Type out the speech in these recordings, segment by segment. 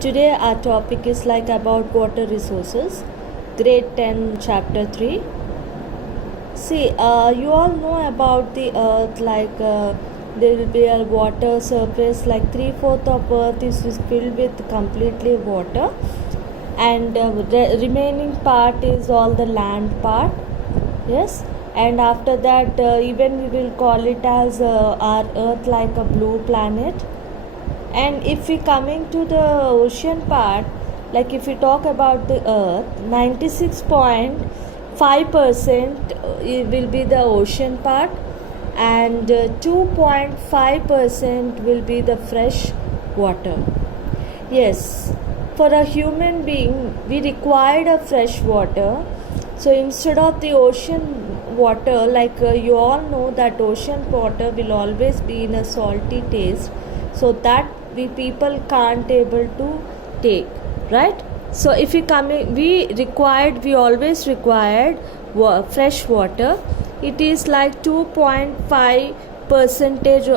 Today our topic is like about water resources, grade 10 chapter 3. See, you all know about the earth, there will be a water surface, like 3/4 of earth is filled with completely water, and the remaining part is all the land part. Yes, and after that even we will call it as our earth like a blue planet. And if we coming to the ocean part, like if we talk about the earth, 96.5% will be the ocean part, and 2.5% will be the fresh water. Yes, for a human being we required a fresh water. So instead of the ocean water, you all know that ocean water will always be in a salty taste, so that we people can't able to take, right? So if we always required fresh water. It is like 2.5 percentage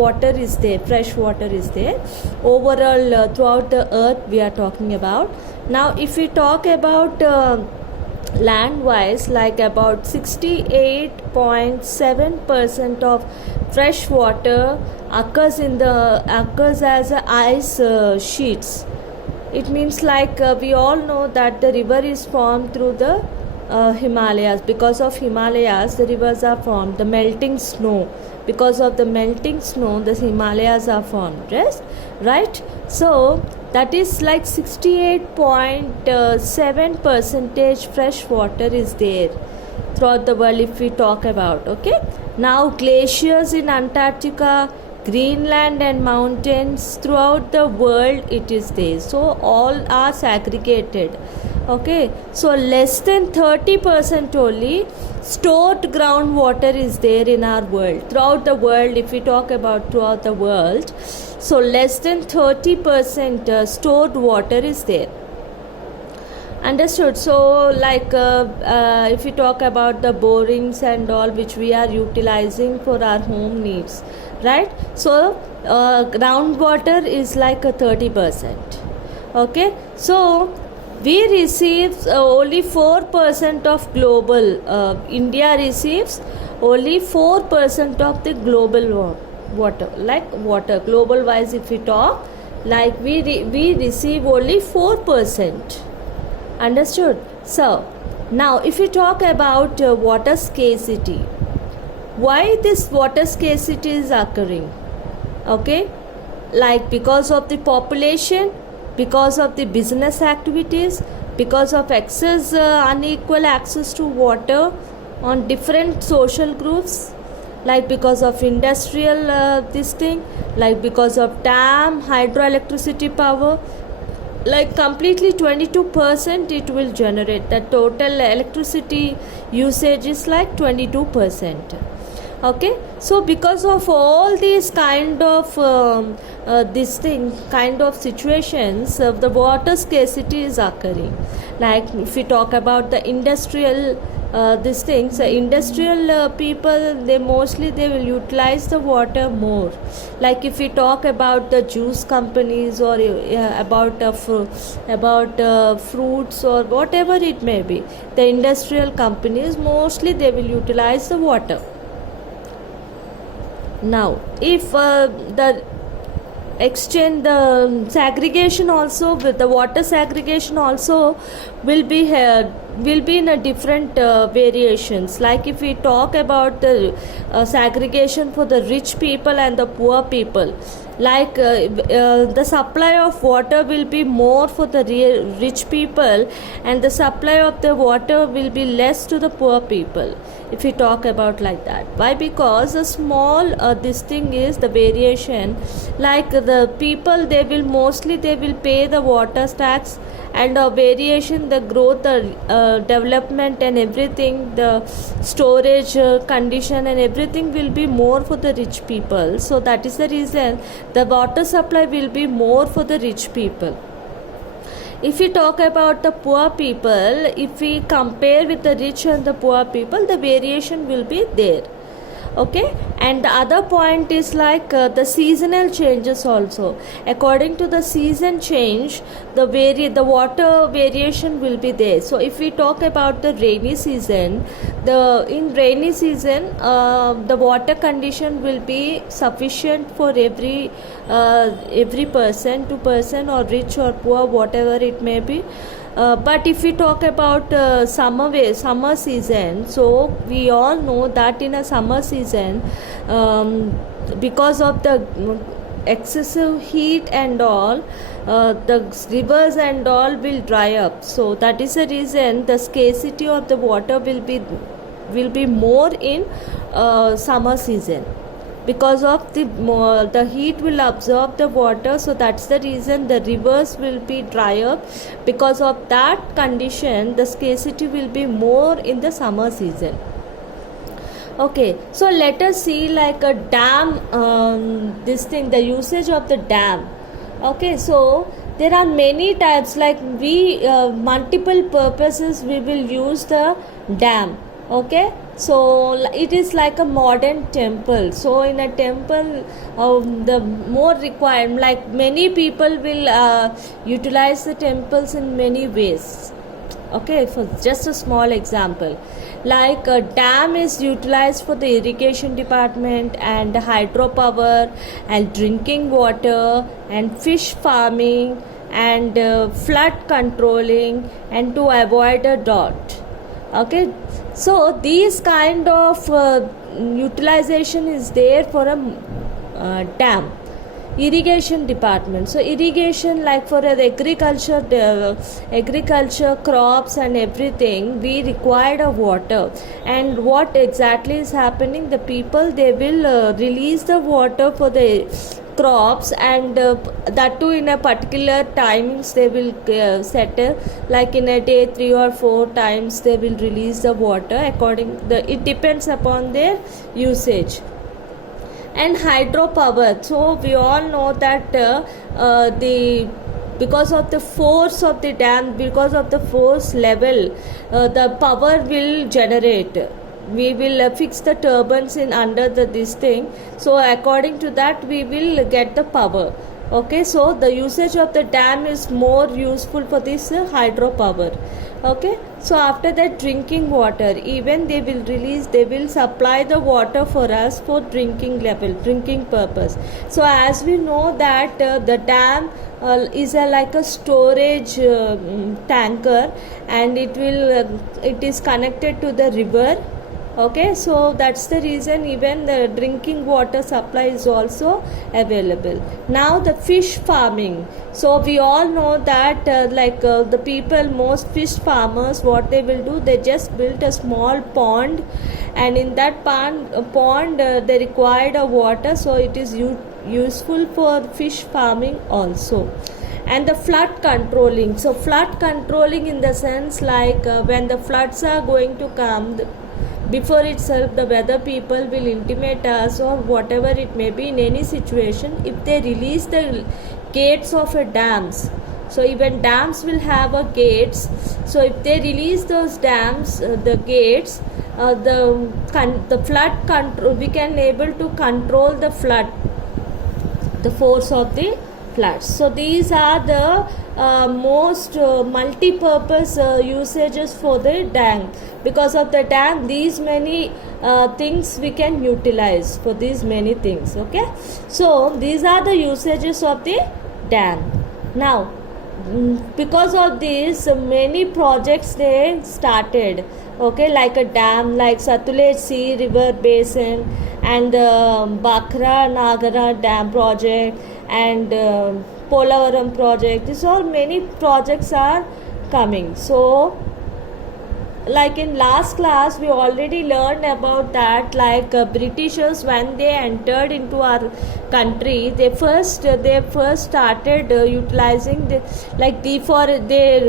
water is there, fresh water is there overall throughout the earth we are talking about. Now if we talk about land wise, like about 68.7% of fresh water occurs as ice sheets. It means we all know that the river is formed through the Himalayas. Because of Himalayas the rivers are formed, the melting snow, because of the melting snow the Himalayas are formed. Yes, right? So that is like 68.7% fresh water is there throughout the world if we talk about. Okay, now glaciers in Antarctica, Greenland and mountains throughout the world it is there, so all are segregated. Okay, so less than 30% only stored groundwater is there in our world. Throughout the world, if we talk about throughout the world, so less than 30% stored water is there. Understood? So if we talk about the borings and all which we are utilizing for our home needs, right? So groundwater is like a 30%. Okay, so we receive only 4% of global, India receives only 4% of the global water, global wise if we talk, we receive only 4%. Understood? So now if we talk about water scarcity, why this water scarcity is occurring? Okay, because of the population, because of the business activities, because of excess unequal access to water on different social groups, because of industrial because of dam, hydroelectricity power, completely 22% it will generate. The total electricity usage is 22%. Okay, so because of all these kind of situations, the water scarcity is occurring. If we talk about the industrial industrial people, they will utilize the water more. If we talk about the juice companies or about fruits or whatever it may be, the industrial companies mostly they will utilize the water. Now if the segregation also, with the water segregation also will be in a different variations. If we talk about the segregation for the rich people and the poor people, the supply of water will be more for the rich people, and the supply of the water will be less to the poor people, if we talk about like that. Why? Because a small this thing is the variation. The people, they will pay the water tax, and variation, the growth, development and everything, the storage condition and everything will be more for the rich people. So that is the reason the water supply will be more for the rich people. If we talk about the poor people, if we compare with the rich and the poor people, the variation will be there. Okay, and the other point is like the seasonal changes also. According to the season change, the water variation will be there. So if we talk about the rainy season, in rainy season the water condition will be sufficient for every person, to person or rich or poor, whatever it may be. But if we talk about summer season, so we all know that in a summer season, because of the excessive heat and all, the rivers and all will dry up. So that is the reason the scarcity of the water will be more in summer season, because of the heat will absorb the water. So that's the reason the rivers will be dry up. Because of that condition, the scarcity will be more in the summer season. Okay, so let us see like a dam, the usage of the dam. Okay, so there are many types, like multiple purposes we will use the dam. Okay, so it is like a modern temple. So in a temple, the more required, like many people will utilize the temples in many ways. Okay, for just a small example, like a dam is utilized for the irrigation department and hydropower and drinking water and fish farming and flood controlling and to avoid a drought. Okay, so these kind of utilization is there for a dam. Irrigation department, so irrigation, like for agriculture crops and everything, we required a water. And what exactly is happening, the people, they will release the water for the crops, and that too in a particular timings they will settle, like in a day 3 or 4 times they will release the water. It depends upon their usage. And hydropower, so we all know that because of the force of the dam, because of the force level, the power will generate. We will fix the turbines in under this thing, so according to that we will get the power. Okay, so the usage of the dam is more useful for this hydropower. Okay, so after that, drinking water, even they will supply the water for us for drinking purpose. So as we know that the dam is like a storage tanker, and it is connected to the river. Okay, so that's the reason even the drinking water supply is also available. Now the fish farming, so we all know that the people, most fish farmers, what they will do, they just build a small pond, and in that pond they required a water, so it is useful for fish farming also. And the flood controlling, so flood controlling in the sense like when the floods are going to come, before itself the weather people will intimate us, or whatever it may be, in any situation, if they release the gates of a dams. So even dams will have a gates, so if they release those dams, the gates, the flood control, we can able to control the flood, the force of the floods. So these are the most multi-purpose usages for the dam. Because of the dam, these many things we can utilize for these many things. Okay, so these are the usages of the dam. Now because of this, many projects they started. Okay, like a dam, like Satluj Sea River Basin and the Bakra Nagara Dam project and Polavaram project. These all many projects are coming. So like in last class we already learned about that, like Britishers, when they entered into our country, they first started utilizing they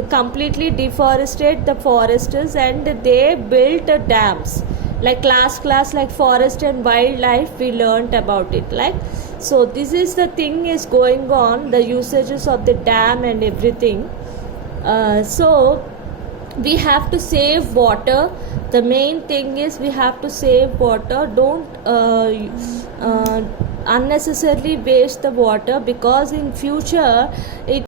completely deforested the forests, and they built dams. Like last class, like forest and wildlife, we learnt about it. Like, so this is the thing is going on, the usages of the dam and everything. So we have to save water. the main thing is we have to save water. Don't unnecessarily waste the water, because in future it